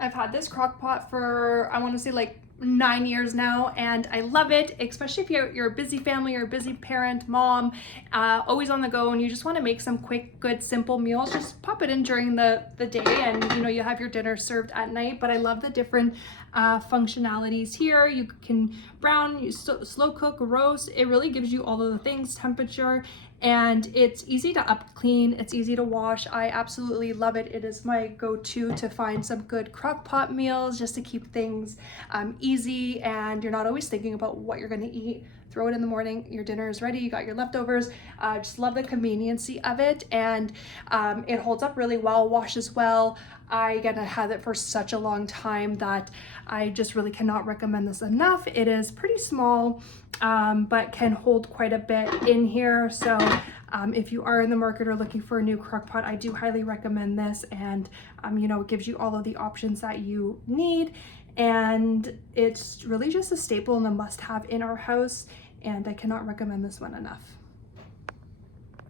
I've had this crock pot for, I want to say like 9 years now, and I love it, especially if you're a busy family or a busy parent, mom, always on the go, and you just want to make some quick, good, simple meals. Just pop it in during the day, and you have your dinner served at night. But I love the different functionalities here. You can brown, you slow cook, roast. It really gives you all of the things, temperature, and it's easy to up clean, it's easy to wash. I absolutely love it. It is my go-to to find some good crock pot meals, just to keep things easy, and you're not always thinking about what you're going to eat. Throw it in the morning, your dinner is ready, you got your leftovers. Just love the conveniency of it, and it holds up really well, washes well. I had it for such a long time that I just really cannot recommend this enough. It is pretty small, but can hold quite a bit in here. So if you are in the market or looking for a new crock pot, I do highly recommend this. And it gives you all of the options that you need. And it's really just a staple and a must-have in our house. And I cannot recommend this one enough.